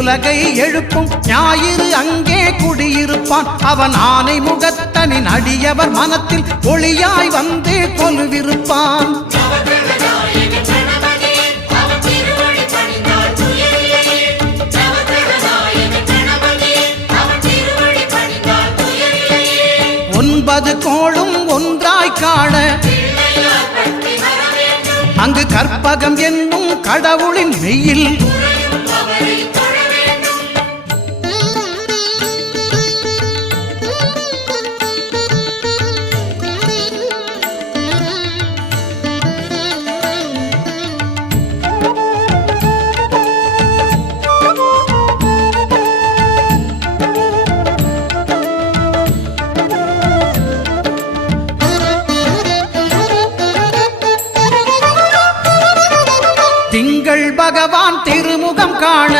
உலகை எழுப்பும் ஞாயிறு அங்கே குடியிருப்பான். அவன் ஆனை முகத்தனின் அடியவர் மனத்தில் ஒளியாய் வந்து கொலுவிருப்பான். ஒன்பது கோளும் ஒன்றாய் காண அங்கு கற்பகம் என்னும் கடவுளின் மெய்யில் திங்கள் பகவான் திருமுகம் காண